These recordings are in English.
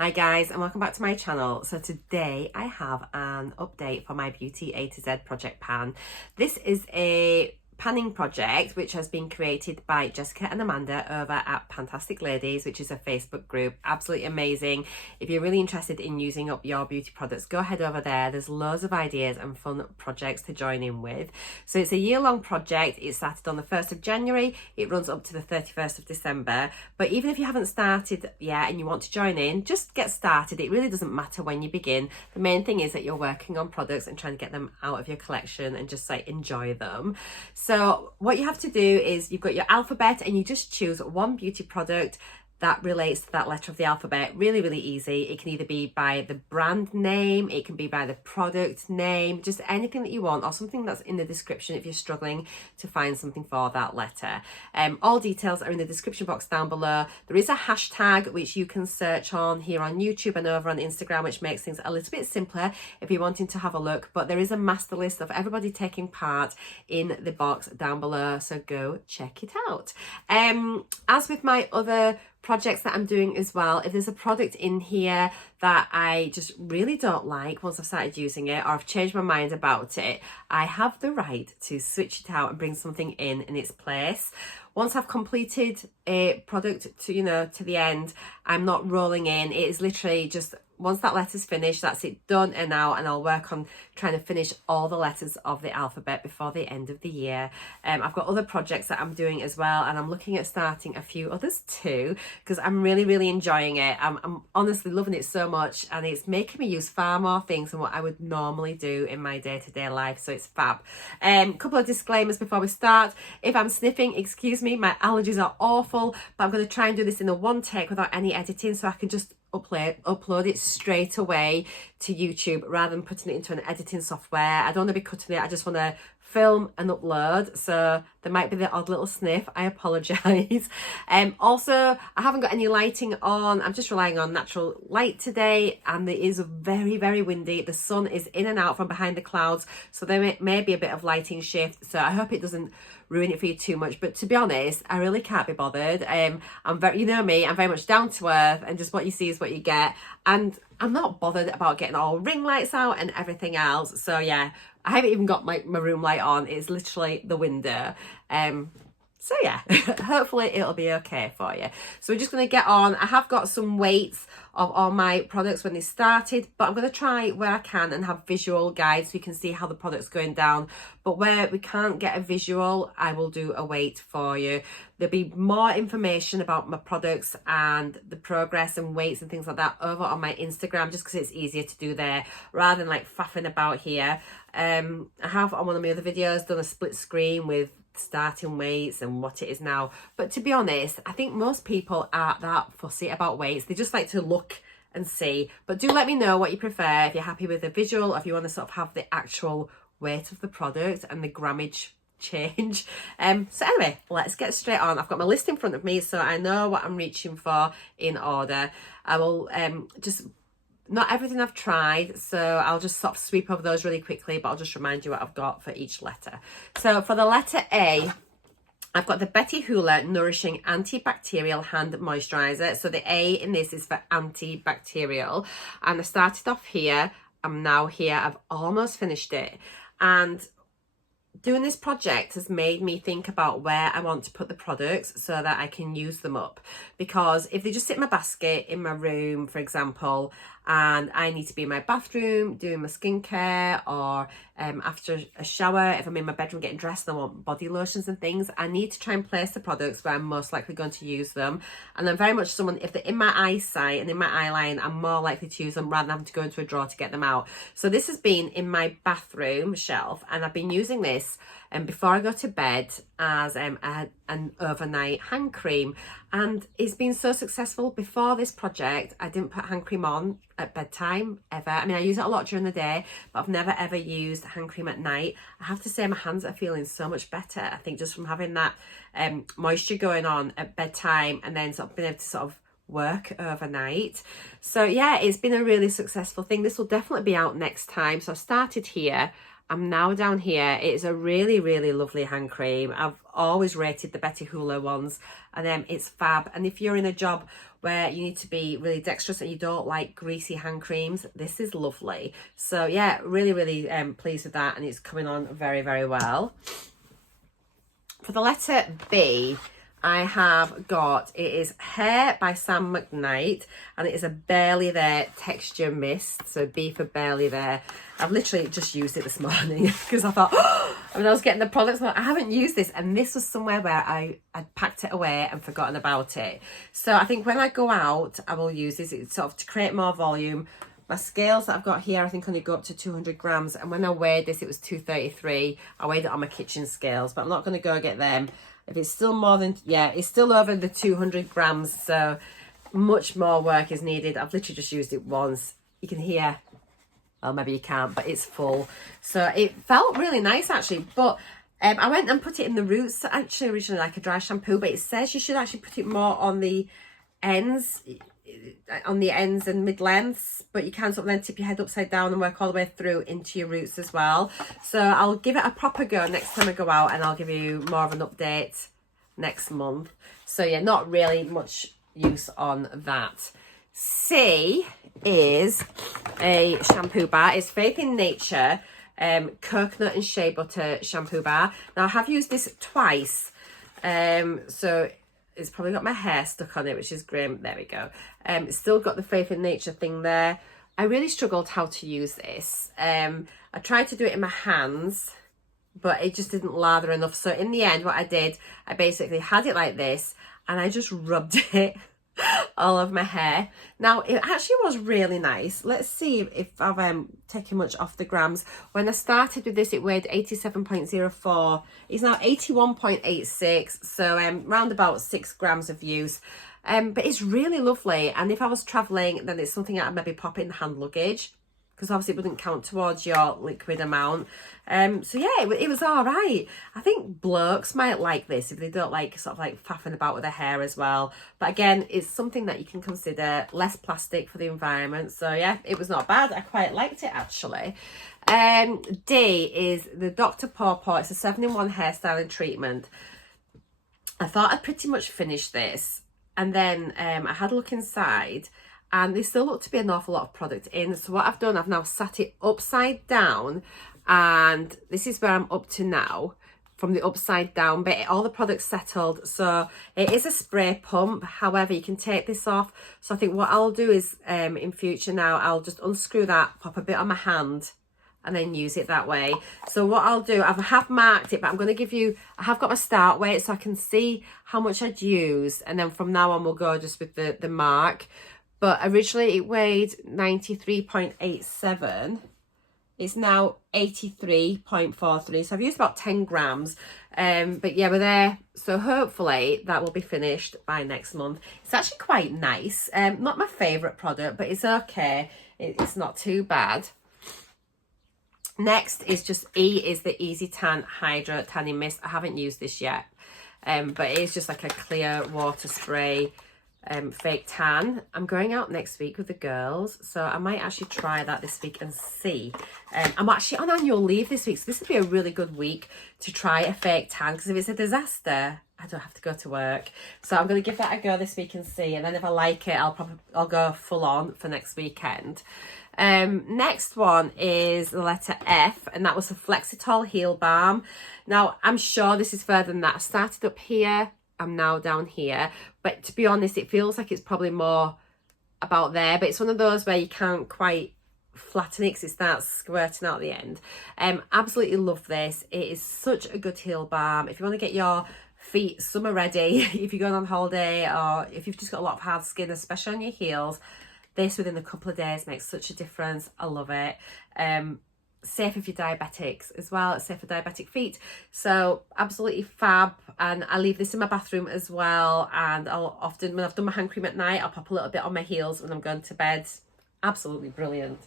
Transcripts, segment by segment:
Hi guys, and welcome back to my channel. So today I have an update for my Beauty A to Z project pan. This is a panning project which has been created by Jessica and Amanda over at Fantastic Ladies, which is a Facebook group. Absolutely amazing. If you're really interested in using up your beauty products, go ahead over there. There's loads of ideas and fun projects to join in with. So it's a year-long project. It started on the 1st of January. It runs up to the 31st of December. But even if you haven't started yet and you want to join in, just get started. It really doesn't matter when you begin. The main thing is that you're working on products and trying to get them out of your collection and just like enjoy them. So what you have to do is you've got your alphabet and you just choose one beauty product that relates to that letter of the alphabet. Really, really easy. It can either be by the brand name, it can be by the product name, just anything that you want, or something that's in the description if you're struggling to find something for that letter. All details are in the description box down below. There is a hashtag which you can search on here on YouTube and over on Instagram, which makes things a little bit simpler if you're wanting to have a look. But there is a master list of everybody taking part in the box down below, so go check it out. As with my other projects that I'm doing as well, if there's a product in here that I just really don't like once I've started using it, or I've changed my mind about it, I have the right to switch it out and bring something in its place. Once I've completed a product to the end, I'm not rolling in. It is literally just once that letter's finished, that's it, done and out, and I'll work on trying to finish all the letters of the alphabet before the end of the year. I've got other projects that I'm doing as well, and I'm looking at starting a few others too, because I'm really, really enjoying it. I'm honestly loving it so much, and it's making me use far more things than what I would normally do in my day-to-day life, so it's fab. Couple of disclaimers before we start. If I'm sniffing, excuse me, my allergies are awful, but I'm going to try and do this in a one take without any editing, so I can just upload it straight away to YouTube rather than putting it into an editing software. I don't want to be cutting it. I just want to film and upload, so there might be the odd little sniff. I apologize. Also, I haven't got any lighting on. I'm just relying on natural light today, and it is very, very windy. The sun is in and out from behind the clouds, so there may be a bit of lighting shift, so I hope it doesn't ruin it for you too much. But to be honest, I really can't be bothered. I'm very, you know me, I'm very much down to earth, and just what you see is what you get, and I'm not bothered about getting all ring lights out and everything else. So yeah, I haven't even got my room light on. It's literally the window. So yeah, hopefully it'll be okay for you. So we're just going to get on. I have got some weights of all my products when they started, but I'm going to try where I can and have visual guides so you can see how the product's going down. But where we can't get a visual, I will do a weight for you. There'll be more information about my products and the progress and weights and things like that over on my Instagram, just because it's easier to do there rather than like faffing about here. I have on one of my other videos done a split screen with starting weights and what it is now, but to be honest, I think most people aren't that fussy about weights. They just like to look and see. But do let me know what you prefer, if you're happy with the visual, or if you want to sort of have the actual weight of the product and the grammage change. So anyway, let's get straight on. I've got my list in front of me, so I know what I'm reaching for in order. I will just not everything I've tried, so I'll just sort of sweep over those really quickly, but I'll just remind you what I've got for each letter. So for the letter A, I've got the Betty Hoola Nourishing Antibacterial Hand Moisturiser. So the A in this is for antibacterial. And I started off here. I'm now here. I've almost finished it. And doing this project has made me think about where I want to put the products so that I can use them up. Because if they just sit in my basket in my room, for example, and I need to be in my bathroom doing my skincare, or after a shower, if I'm in my bedroom getting dressed and I want body lotions and things, I need to try and place the products where I'm most likely going to use them. And I'm very much someone, if they're in my eyesight and in my eye line, I'm more likely to use them rather than having to go into a drawer to get them out. So this has been in my bathroom shelf, and I've been using this before I go to bed as an overnight hand cream, and it's been so successful. Before this project, I didn't put hand cream on at bedtime ever. I mean, I use it a lot during the day, but I've never ever used hand cream at night. I have to say my hands are feeling so much better, I think, just from having that moisture going on at bedtime, and then sort of being able to sort of work overnight. So yeah, it's been a really successful thing. This will definitely be out next time. So I started here, I'm now down here. It's a really, really lovely hand cream. I've always rated the Betty Hula ones, and it's fab. And if you're in a job where you need to be really dexterous and you don't like greasy hand creams, this is lovely. So yeah, really, really pleased with that, and it's coming on very, very well. For the letter B, I have got, it is Hair by Sam McKnight, and it is a Barely There texture mist. So B for Barely There. I've literally just used it this morning because I thought, when I was getting the products, I haven't used this, and this was somewhere where I'd packed it away and forgotten about it. So I think when I go out, I will use this. It's sort of to create more volume. My scales that I've got here, I think only go up to 200 grams. And when I weighed this, it was 233. I weighed it on my kitchen scales, but I'm not going to go get them. If it's still more than, yeah, it's still over the 200 grams. So much more work is needed. I've literally just used it once. You can hear, well, maybe you can't, but it's full. So it felt really nice actually. But I went and put it in the roots, actually originally like a dry shampoo, but it says you should actually put it more on the ends and mid-lengths, but you can sort of then tip your head upside down and work all the way through into your roots as well. So I'll give it a proper go next time I go out, and I'll give you more of an update next month. So yeah, not really much use on that. C is a shampoo bar. It's Faith in Nature coconut and shea butter shampoo bar. Now I have used this twice, so it's probably got my hair stuck on it, which is grim. There we go. It's still got the Faith in Nature thing there. I really struggled how to use this. I tried to do it in my hands, but it just didn't lather enough. So in the end, what I did, I basically had it like this, and I just rubbed it all of my hair. Now it actually was really nice. Let's see if I've taken much off the grams. When I started with this, it weighed 87.04. It's now 81.86, so round about 6 grams of use. But it's really lovely, and if I was traveling, then it's something I'd maybe pop in hand luggage, because obviously it wouldn't count towards your liquid amount. So yeah, it was all right. I think blokes might like this if they don't like sort of like faffing about with their hair as well. But again, it's something that you can consider less plastic for the environment. So yeah, it was not bad. I quite liked it actually. D is the Dr. Pawpaw. It's a 7-in-1 hairstyling treatment. I thought I'd pretty much finished this, and then I had a look inside, and there still looked to be an awful lot of product in. So what I've done, I've now sat it upside down, and this is where I'm up to now from the upside down bit. All the products settled. So it is a spray pump. However, you can take this off. So I think what I'll do is in future now, I'll just unscrew that, pop a bit on my hand, and then use it that way. So what I'll do, I have marked it, but I'm going to give you, I have got my start weight so I can see how much I'd use, and then from now on we'll go just with the mark. But originally it weighed 93.87. It's now 83.43. So I've used about 10 grams. But yeah, we're there. So hopefully that will be finished by next month. It's actually quite nice. Not my favourite product, but it's okay. It's not too bad. Next is just E, is the Easy Tan Hydra Tanning Mist. I haven't used this yet. But it is just like a clear water spray fake tan. I'm going out next week with the girls, so I might actually try that this week and see. I'm actually on annual leave this week, so this would be a really good week to try a fake tan, because if it's a disaster, I don't have to go to work. So I'm going to give that a go this week and see, and then if I like it, I'll go full on for next weekend. Next one is the letter F, and that was the Flexitol Heal Balm. Now I'm sure this is further than that. I started up here, I'm now down here, but to be honest, it feels like it's probably more about there, but it's one of those where you can't quite flatten it because it starts squirting out the end. Absolutely love this. It is such a good heel balm if you want to get your feet summer ready, if you're going on holiday, or if you've just got a lot of hard skin, especially on your heels. This within a couple of days makes such a difference. I love it. Safe if you're diabetics as well. It's safe for diabetic feet. So absolutely fab. And I leave this in my bathroom as well. And I'll often, when I've done my hand cream at night, I'll pop a little bit on my heels when I'm going to bed. Absolutely brilliant.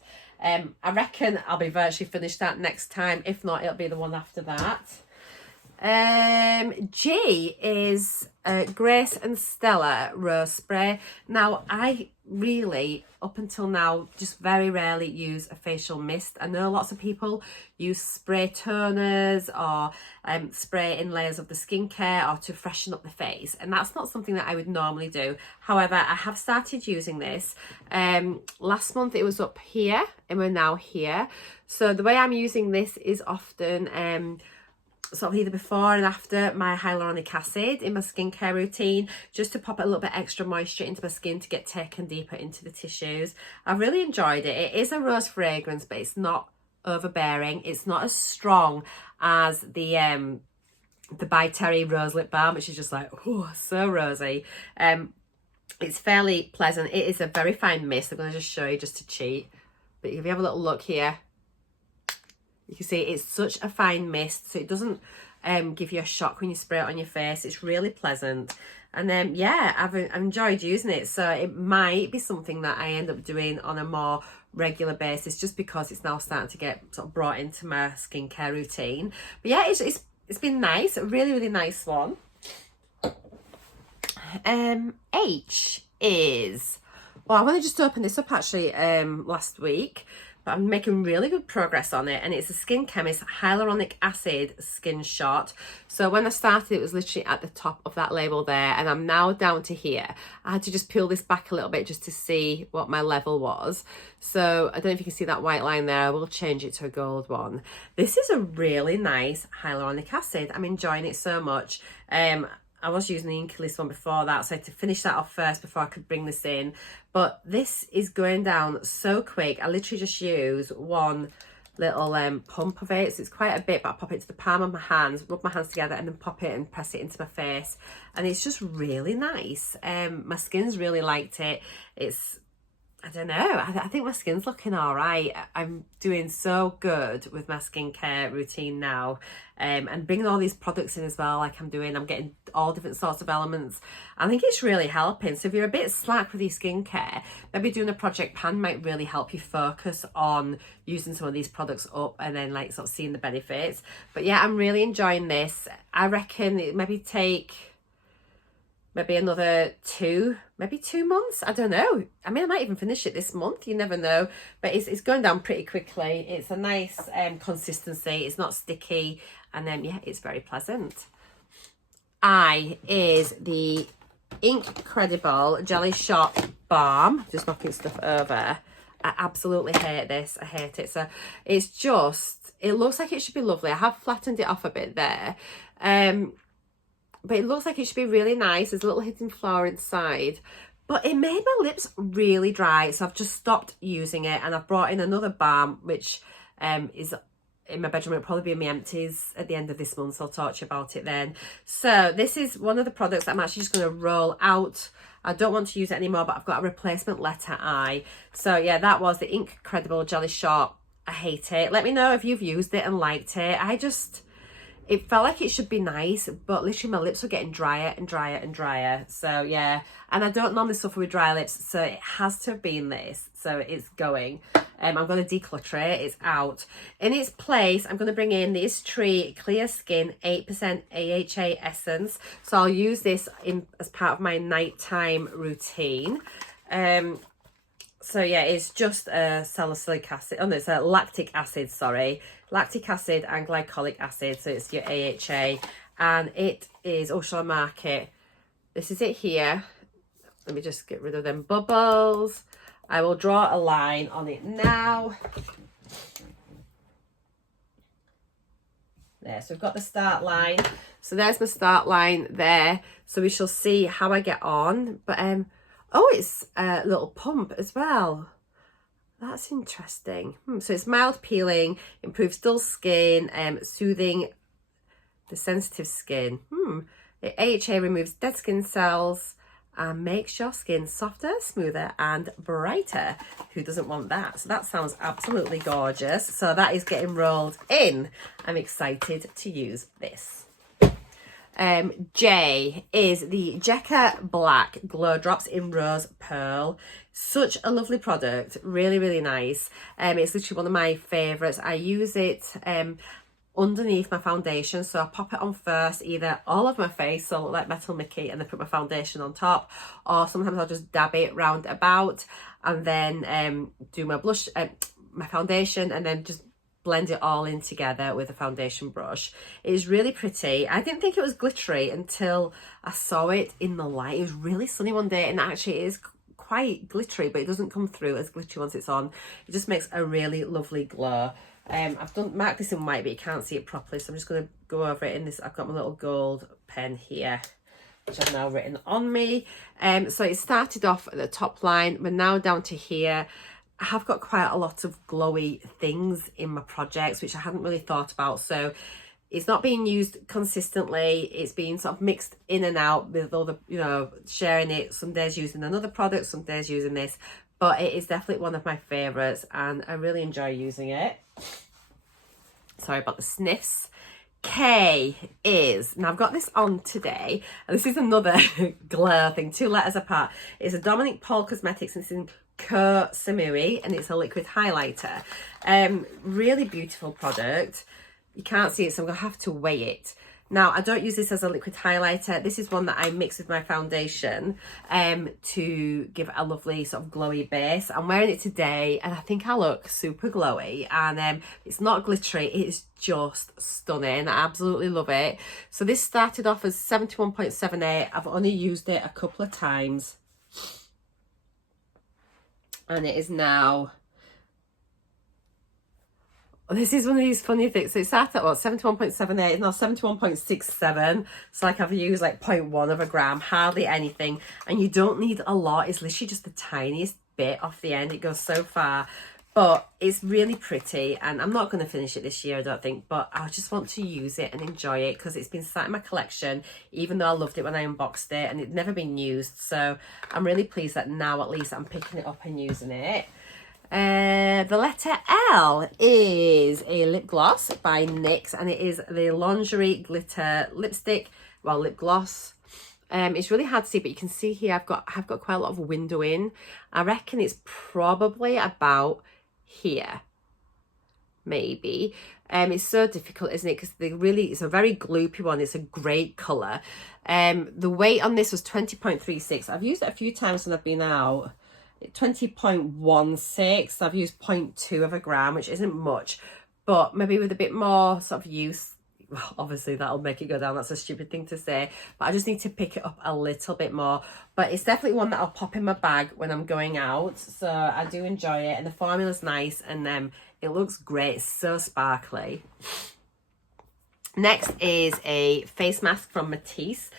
I reckon I'll be virtually finished that next time. If not, it'll be the one after that. G is Grace and Stella Rose Spray. Now, I really, up until now, just very rarely use a facial mist. I know lots of people use spray toners or spray in layers of the skincare or to freshen up the face, and that's not something that I would normally do. However, I have started using this. Last month it was up here and we're now here. So the way I'm using this is often sort of either before and after my hyaluronic acid in my skincare routine, just to pop a little bit extra moisture into my skin to get taken deeper into the tissues. I've really enjoyed it. It is a rose fragrance, but it's not overbearing. It's not as strong as the By Terry Rose Lip Balm, which is just like, oh, so rosy. It's fairly pleasant. It is a very fine mist. I'm going to just show you just to cheat. But if you have a little look here, you can see it's such a fine mist, so it doesn't give you a shock when you spray it on your face. It's really pleasant. And then, yeah, I've enjoyed using it. So it might be something that I end up doing on a more regular basis, just because it's now starting to get sort of brought into my skincare routine. But yeah, it's been nice. A really, really nice one. H is, well, I want to just open this up actually last week, but I'm making really good progress on it, and it's a Skin Chemist Hyaluronic Acid Skin Shot. So when I started, it was literally at the top of that label there, and I'm now down to here. I had to just peel this back a little bit just to see what my level was. So I don't know if you can see that white line there. I will change it to a gold one. This is a really nice hyaluronic acid. I'm enjoying it so much. I was using the Inkless one before that, so I had to finish that off first before I could bring this in. But this is going down so quick. I literally just use one little pump of it. So it's quite a bit, but I pop it to the palm of my hands, rub my hands together, and then pop it and press it into my face. And it's just really nice. My skin's really liked it. It's, I don't know, I think my skin's looking all right. I'm doing so good with my skincare routine now. And bringing all these products in as well, like I'm doing, I'm getting all different sorts of elements. I think it's really helping. So if you're a bit slack with your skincare, maybe doing a project pan might really help you focus on using some of these products up and then like sort of seeing the benefits. But yeah, I'm really enjoying this. I reckon it maybe take another 2 months. I don't know. I mean, I might even finish it this month. You never know. But it's going down pretty quickly. It's a nice consistency. It's not sticky. And then, yeah, it's very pleasant. I is the Incredible Jelly Shot Balm. Just knocking stuff over. I absolutely hate this. I hate it. So it's just, it looks like it should be lovely. I have flattened it off a bit there. But it looks like it should be really nice. There's a little hidden flower inside. But it made my lips really dry. So I've just stopped using it. And I've brought in another balm, which is in my bedroom. It'll probably be in my empties at the end of this month. So I'll talk to you about it then. So this is one of the products that I'm actually just going to roll out. I don't want to use it anymore, but I've got a replacement letter I. So yeah, that was the Incredible Jelly Shot. I hate it. Let me know if you've used it and liked it. It felt like it should be nice, but literally my lips were getting drier and drier and drier. So yeah, and I don't normally suffer with dry lips, so it has to have been this. So it's going. I'm going to declutter it. It's out. In its place, I'm going to bring in this Tree Clear Skin 8% AHA Essence. So I'll use this as part of my nighttime routine. So yeah, it's just salicylic acid. Oh no, it's a lactic acid, sorry. Lactic acid and glycolic acid. So it's your AHA. And it is, oh, shall I mark it? This is it here. Let me just get rid of them bubbles. I will draw a line on it now. There, so we've got the start line. So there's my start line there. So we shall see how I get on. But oh, it's a little pump as well. That's interesting. So it's mild peeling, improves dull skin, soothing the sensitive skin. AHA removes dead skin cells and makes your skin softer, smoother and brighter. Who doesn't want that? So that sounds absolutely gorgeous. So that is getting rolled in. I'm excited to use this. J is the Jekka Black Glow Drops in Rose Pearl. Such a lovely product, really, really nice. It's literally one of my favourites. I use it underneath my foundation. So I pop it on first, either all over my face, so like Metal Mickey, and then put my foundation on top, or sometimes I'll just dab it round about and then do my blush, my foundation, and then just blend it all in together with a foundation brush. It is really pretty. I didn't think it was glittery until I saw it in the light. It was really sunny one day, and actually it is quite glittery, but it doesn't come through as glittery once it's on. It just makes a really lovely glow. I've marked this in white, but you can't see it properly, so I'm just going to go over it in this. I've got my little gold pen here, which I've now written on me. So it started off at the top line, we're now down to here. I have got quite a lot of glowy things in my projects, which I hadn't really thought about. So it's not being used consistently. It's being sort of mixed in and out with all the, you know, sharing it. Some days using another product, some days using this. But it is definitely one of my favourites, and I really enjoy using it. Sorry about the sniffs. K is, now I've got this on today, and this is another glare thing, 2 letters apart. It's a Dominic Paul Cosmetics, and it's in Koh Samui, and it's a liquid highlighter. Really beautiful product. You can't see it, so I'm gonna have to weigh it. Now, I don't use this as a liquid highlighter. This is one that I mix with my foundation to give a lovely sort of glowy base. I'm wearing it today, and I think I look super glowy. And it's not glittery. It is just stunning. I absolutely love it. So this started off as 71.78. I've only used it a couple of times. And it is now... This is one of these funny things. So it started at what, 71.78, it's now 71.67. So like I've used like 0.1 of a gram, hardly anything. And you don't need a lot. It's literally just the tiniest bit off the end. It goes so far. But it's really pretty, and I'm not going to finish it this year, I don't think, but I just want to use it and enjoy it because it's been sat in my collection, even though I loved it when I unboxed it and it'd never been used. So I'm really pleased that now at least I'm picking it up and using it. The letter L is a lip gloss by NYX, and it is the Lingerie Glitter Lipstick, well, lip gloss. It's really hard to see, but you can see here I've got quite a lot of windowing. I reckon it's probably about here, maybe. It's so difficult, isn't it? Because it's a very gloopy one. It's a great colour. The weight on this was 20.36. I've used it a few times when I've been out. 20.16. I've used 0.2 of a gram, which isn't much, but maybe with a bit more sort of use, well, obviously that'll make it go down. That's a stupid thing to say, but I just need to pick it up a little bit more. But it's definitely one that I'll pop in my bag when I'm going out, so I do enjoy it, and the formula's nice, and it looks great. It's so sparkly. Next is a face mask from Matisse.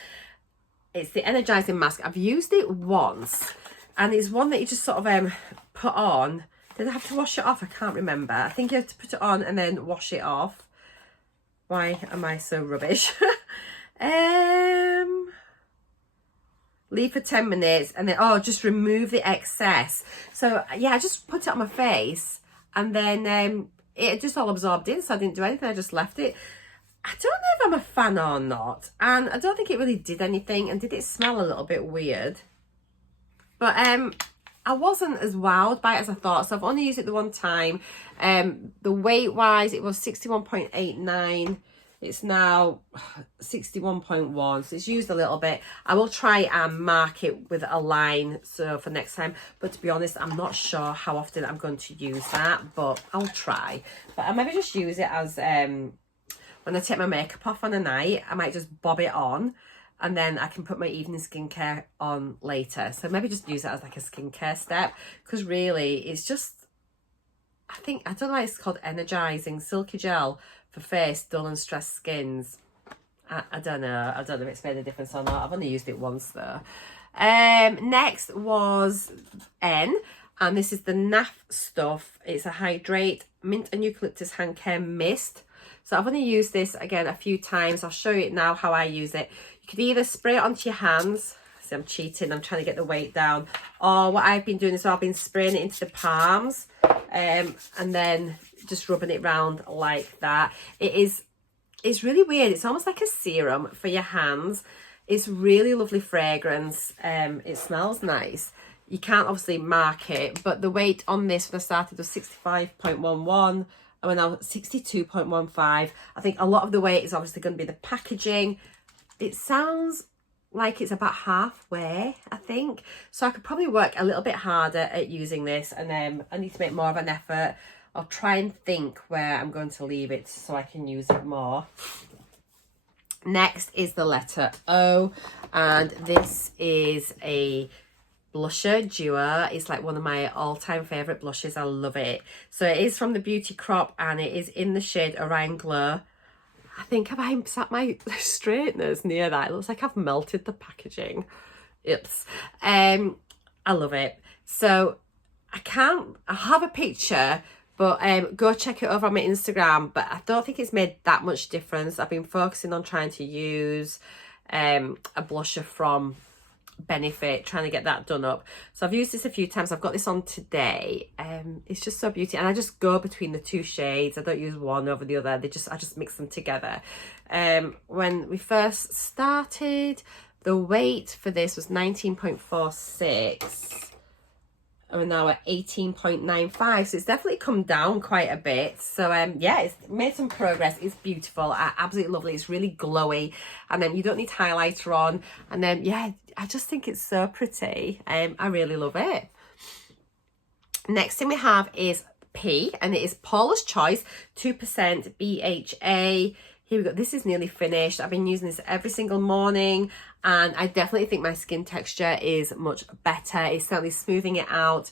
It's the Energizing Mask. I've used it once, and it's one that you just sort of put on. Did I have to wash it off? I can't remember. I think you have to put it on and then wash it off. Why am I so rubbish? Leave for 10 minutes and then, just remove the excess. So yeah, I just put it on my face, and then it just all absorbed in, so I didn't do anything. I just left it. I don't know if I'm a fan or not, and I don't think it really did anything. And did it smell a little bit weird? But I wasn't as wowed by it as I thought, so I've only used it the one time. The weight wise, it was 61.89. It's now 61.1, so it's used a little bit. I will try and mark it with a line so for next time, but to be honest, I'm not sure how often I'm going to use that, but I'll try. But I maybe just use it as when I take my makeup off on a night. I might just bob it on, and then I can put my evening skincare on later. So maybe just use it as like a skincare step, because really it's just, I don't know why it's called Energizing Silky Gel for face, dull and stressed skins. I don't know. I don't know if it's made a difference or not. I've only used it once though. Next was N, and this is the NAF Stuff. It's a Hydrate Mint and Eucalyptus Hand Care Mist. So I've only used this again a few times. I'll show you now how I use it. You could either spray it onto your hands. See, I'm cheating. I'm trying to get the weight down. Or what I've been doing is I've been spraying it into the palms, and then just rubbing it around like that. It's really weird. It's almost like a serum for your hands. It's really lovely fragrance. It smells nice. You can't obviously mark it, but the weight on this when I started was 65.11. and we're now 62.15. I think a lot of the weight is obviously going to be the packaging. It sounds like it's about halfway, I think. So I could probably work a little bit harder at using this, and I need to make more of an effort. I'll try and think where I'm going to leave it so I can use it more. Next is the letter O, and this is a blusher duo. It's like one of my all-time favorite blushes. I love it. So it is from the Beauty Crop, and it is in the shade Orion Glow. I think I sat my straighteners near that. It looks like I've melted the packaging. Oops. I love it. So I have a picture, but go check it over on my Instagram. But I don't think it's made that much difference. I've been focusing on trying to use a blusher from Benefit, trying to get that done up. So I've used this a few times. I've got this on today. It's just so beautiful, and I just go between the two shades. I don't use one over the other. I just mix them together. When we first started, the weight for this was 19.46, and we're now at 18.95, so it's definitely come down quite a bit. So yeah, it's made some progress. It's beautiful. I absolutely love it. It's really glowy, and then you don't need highlighter on, and then yeah, I just think it's so pretty. I really love it. Next thing we have is P, and it is Paula's Choice 2% BHA. Here we go. This is nearly finished. I've been using this every single morning, and I definitely think my skin texture is much better. It's certainly smoothing it out.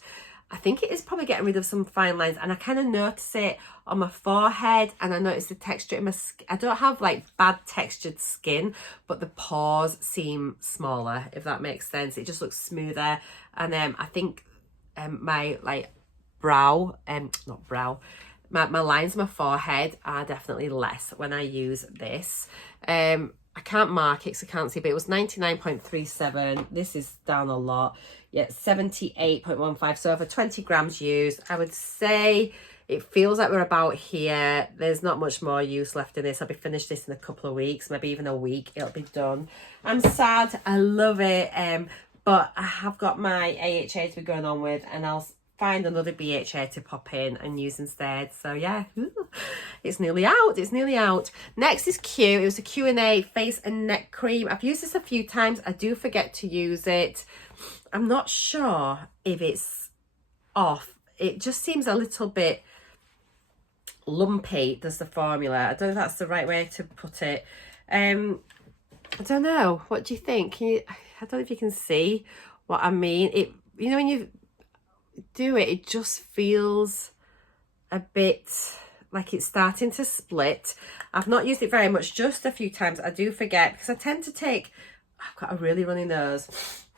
I think it is probably getting rid of some fine lines, and I kind of notice it on my forehead, and I notice the texture in my skin. I don't have like bad textured skin, but the pores seem smaller, if that makes sense. It just looks smoother, and I think my like brow, my lines on my forehead are definitely less when I use this. I can't mark it because I can't see, but it was 99.37. This is down a lot. Yeah, 78.15. So over 20 grams used. I would say it feels like we're about here. There's not much more use left in this. I'll be finished this in a couple of weeks, maybe even a week. It'll be done. I'm sad. I love it. But I have got my AHA to be going on with, and I'll find another BHA to pop in and use instead. So yeah, it's nearly out. It's nearly out. Next is Q. It was a Q&A face and neck cream. I've used this a few times. I do forget to use it. I'm not sure if it's off. It just seems a little bit lumpy, does the formula. I don't know if that's the right way to put it. I don't know. What do you think? I don't know if you can see what I mean. You know, when you do it, it just feels a bit like it's starting to split. I've not used it very much, just a few times. I do forget because I tend to take, I've got a really runny nose.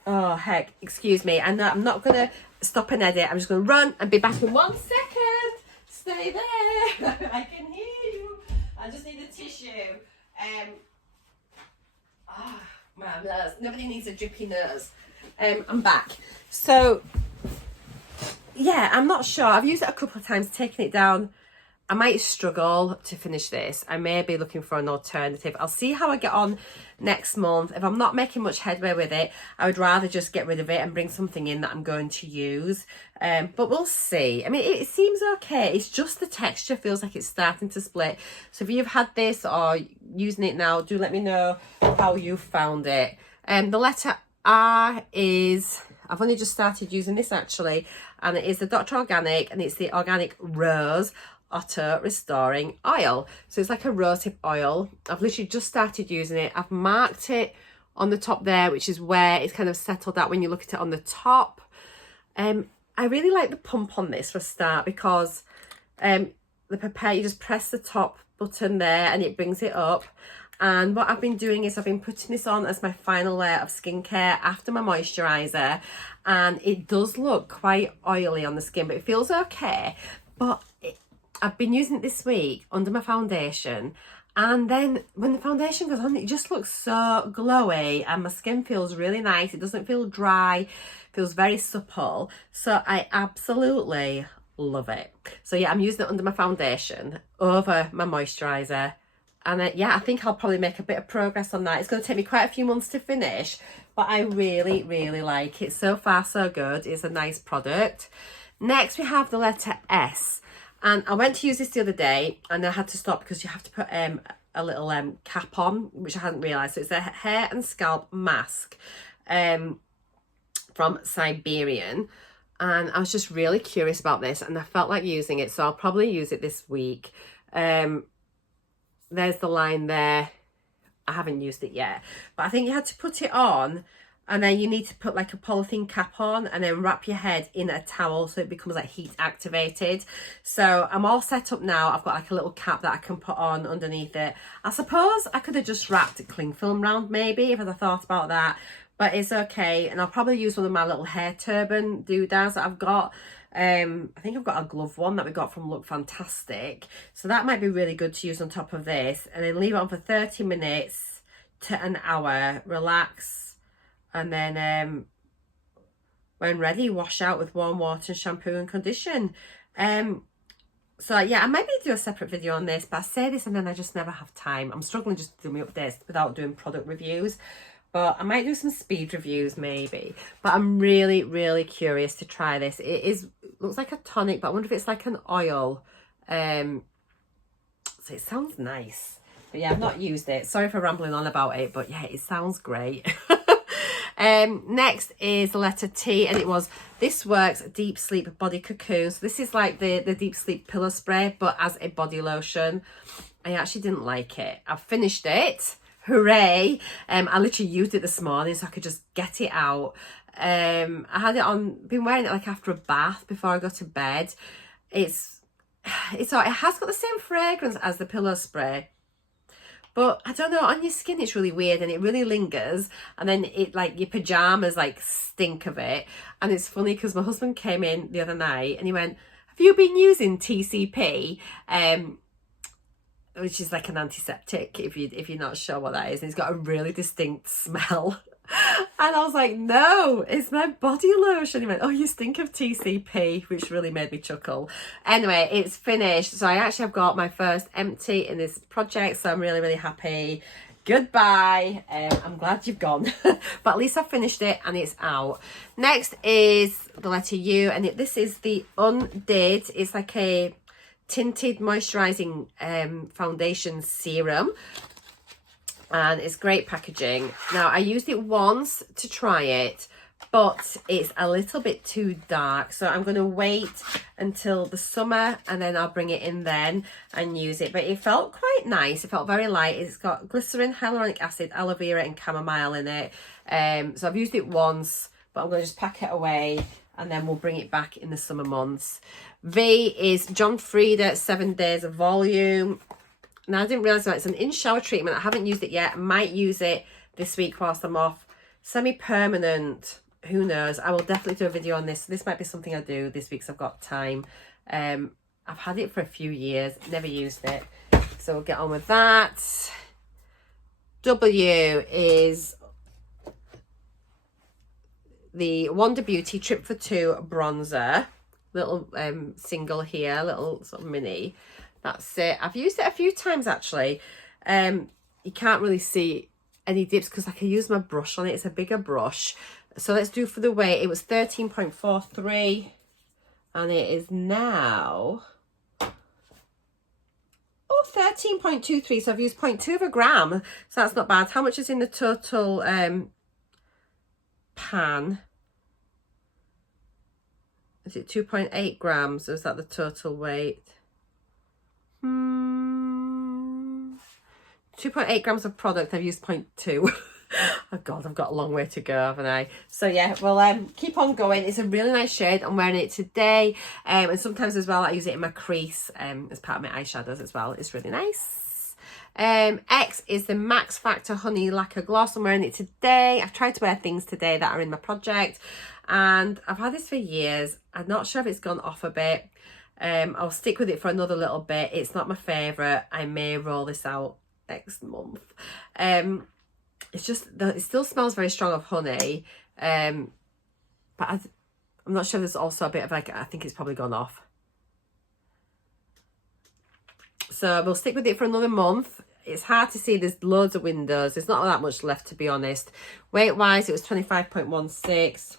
Oh heck, excuse me. And I'm not gonna stop and edit. I'm just gonna run and be back in 1 second. Stay there. I can hear you. I just need a tissue. My nose. Nobody needs a drippy nose. I'm back. So yeah, I'm not sure. I've used it a couple of times, taken it down. I might struggle to finish this. I may be looking for an alternative. I'll see how I get on next month. If I'm not making much headway with it, I would rather just get rid of it and bring something in that I'm going to use. But we'll see. I mean, it seems okay. It's just the texture feels like it's starting to split. So if you've had this or using it now, do let me know how you found it. The letter R is, I've only just started using this actually, and it is the Dr. Organic, and it's the Organic Rose Auto Restoring Oil. So it's like a rosehip oil. I've literally just started using it. I've marked it on the top there, which is where it's kind of settled out when you look at it on the top. I really like the pump on this for a start, because the prepare, you just press the top button there and it brings it up. And what I've been doing is I've been putting this on as my final layer of skincare after my moisturiser, and it does look quite oily on the skin, but it feels okay. But I've been using it this week under my foundation, and then when the foundation goes on, it just looks so glowy and my skin feels really nice. It doesn't feel dry, feels very supple. So I absolutely love it. So yeah, I'm using it under my foundation over my moisturiser. And yeah, I think I'll probably make a bit of progress on that. It's going to take me quite a few months to finish, but I really, really like it. So far, so good. It's a nice product. Next, we have the letter S. And I went to use this the other day and I had to stop because you have to put a little cap on, which I hadn't realised. So it's a hair and scalp mask from Siberian. And I was just really curious about this and I felt like using it. So I'll probably use it this week. There's the line there. I haven't used it yet. But I think you had to put it on and then you need to put like a polythene cap on and then wrap your head in a towel so it becomes like heat activated. So I'm all set up now. I've got like a little cap that I can put on underneath it. I suppose I could have just wrapped cling film round maybe if I'd have thought about that. But it's okay. And I'll probably use one of my little hair turban doodads that I've got. I think I've got a glove one that we got from Look Fantastic. So that might be really good to use on top of this. And then leave it on for 30 minutes to an hour. Relax. And then when ready, wash out with warm water and shampoo and condition. So yeah, I might do a separate video on this. But I say this and then I just never have time. I'm struggling just to do my updates without doing product reviews. But I might do some speed reviews maybe. But I'm really, really curious to try this. It looks like a tonic, but I wonder if it's like an oil. So it sounds nice. But yeah, I've not used it. Sorry for rambling on about it, but yeah, it sounds great. Next is the letter T, and it was This Works Deep Sleep Body Cocoon. So this is like the Deep Sleep Pillow Spray, but as a body lotion. I actually didn't like it. I've finished it. Hooray. I literally used it this morning so I could just get it out. I had it on, been wearing it like after a bath before I go to bed. It has got the same fragrance as the pillow spray, but I don't know, on your skin it's really weird and it really lingers, and then it like your pajamas like stink of it. And it's funny because my husband came in the other night and he went, have you been using TCP? Which is like an antiseptic, if you're not sure what that is. And it's got a really distinct smell. And I was like, no, it's my body lotion. He went, oh, you stink of TCP, which really made me chuckle. Anyway, it's finished. So I actually have got my first empty in this project. So I'm really, really happy. Goodbye. I'm glad you've gone. But at least I've finished it and it's out. Next is the letter U. And this is the Undid. It's like a tinted moisturizing foundation serum, and it's great packaging. Now I used it once to try it, but it's a little bit too dark, so I'm going to wait until the summer and then I'll bring it in then and use it. But it felt quite nice. It felt very light. It's got glycerin, hyaluronic acid, aloe vera and chamomile in it. So I've used it once, but I'm going to just pack it away and then we'll bring it back in the summer months. V is John Frieda 7 Days of Volume. Now I didn't realise that it's an in-shower treatment. I haven't used it yet. I might use it this week whilst I'm off. Semi-permanent, who knows? I will definitely do a video on this. This might be something I do this week because I've got time. I've had it for a few years, never used it. So we'll get on with that. W is the Wonder Beauty Trip for Two bronzer, little single here, little sort of mini. That's it. I've used it a few times actually. You can't really see any dips because I can use my brush on it. It's a bigger brush. So let's do for the weight. It was 13.43 and it is now 13.23. So I've used 0.2 of a gram. So that's not bad. How much is in the total pan? Is it 2.8 grams? Or is that the total weight? 2.8 grams of product. I've used 0.2. Oh God, I've got a long way to go, haven't I? So yeah, well, keep on going. It's a really nice shade. I'm wearing it today. And sometimes as well, I use it in my crease as part of my eyeshadows as well. It's really nice. X is the Max Factor Honey Lacquer Gloss. I'm wearing it today. I've tried to wear things today that are in my project. And I've had this for years. I'm not sure if it's gone off a bit. I'll stick with it for another little bit. It's not my favourite. I may roll this out next month. It's just, it still smells very strong of honey. But I'm not sure, there's also a bit of like, I think it's probably gone off. So we'll stick with it for another month. It's hard to see, there's loads of windows. There's not that much left, to be honest. Weight wise, it was 25.16.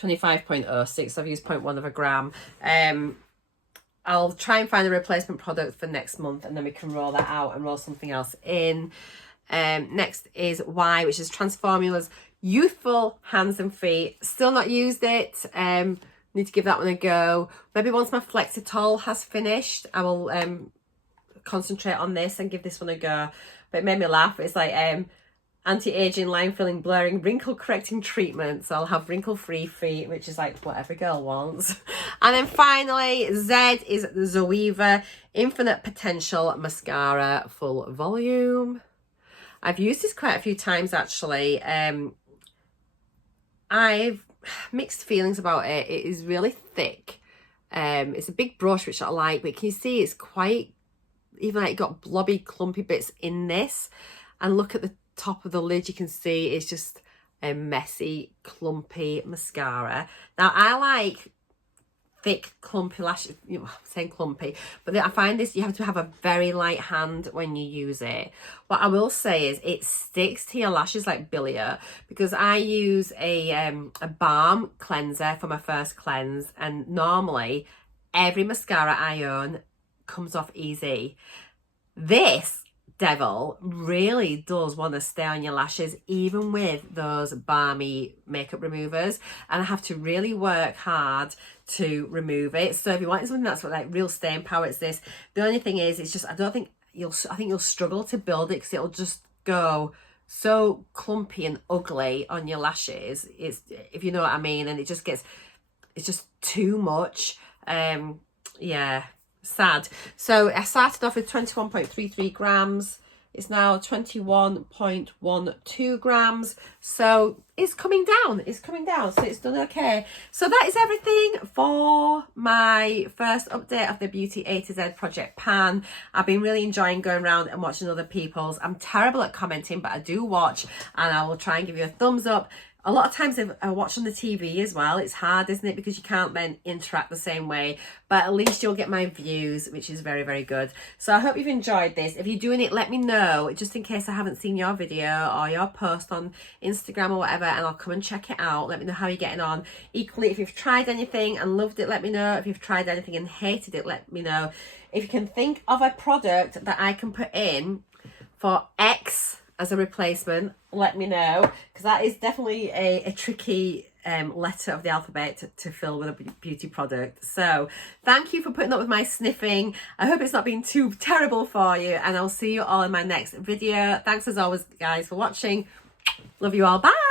25.06, so I've used 0.1 of a gram. I'll try and find a replacement product for next month, and then we can roll that out and roll something else in. Next is Y, which is Transformula's Youthful Hands and Feet. Still not used it. Need to give that one a go. Maybe once my Flexitol has finished, I will concentrate on this and give this one a go. But it made me laugh. It's like anti-aging, line filling, blurring, wrinkle correcting treatment. So I'll have wrinkle free feet, which is like what every girl wants. And then finally, Z is the Zoeva Infinite Potential Mascara Full Volume. I've used this quite a few times actually. I've mixed feelings about it. It is really thick. It's a big brush, which I like, but can you see it's quite, even like got blobby, clumpy bits in this. And look at the top of the lid, you can see it's just a messy, clumpy mascara. Now I like thick, clumpy lashes. You know, I'm saying clumpy, but I find this, you have to have a very light hand when you use it. What I will say is it sticks to your lashes like Billia, because I use a balm cleanser for my first cleanse, and normally every mascara I own comes off easy. This devil really does want to stay on your lashes, even with those balmy makeup removers, and I have to really work hard to remove it. So if you want something that's like real staying power, it's this. The only thing is, it's just, I think you'll struggle to build it, because it'll just go so clumpy and ugly on your lashes. It's, if you know what I mean, and it just gets, it's just too much. Yeah, sad. So I started off with 21.33 grams. It's now 21.12 grams. So it's coming down. It's coming down. So it's done okay. So that is everything for my first update of the Beauty A to Z project pan. I've been really enjoying going around and watching other people's. I'm terrible at commenting, but I do watch, and I will try and give you a thumbs up. A lot of times I watch on the TV as well. It's hard, isn't it? Because you can't then interact the same way. But at least you'll get my views, which is very, very good. So I hope you've enjoyed this. If you're doing it, let me know, just in case I haven't seen your video or your post on Instagram or whatever, and I'll come and check it out. Let me know how you're getting on. Equally, if you've tried anything and loved it, let me know. If you've tried anything and hated it, let me know. If you can think of a product that I can put in for X as a replacement, let me know, because that is definitely a tricky letter of the alphabet to fill with a beauty product. So thank you for putting up with my sniffing. I hope it's not been too terrible for you, and I'll see you all in my next video. Thanks as always, guys, for watching. Love you all. Bye.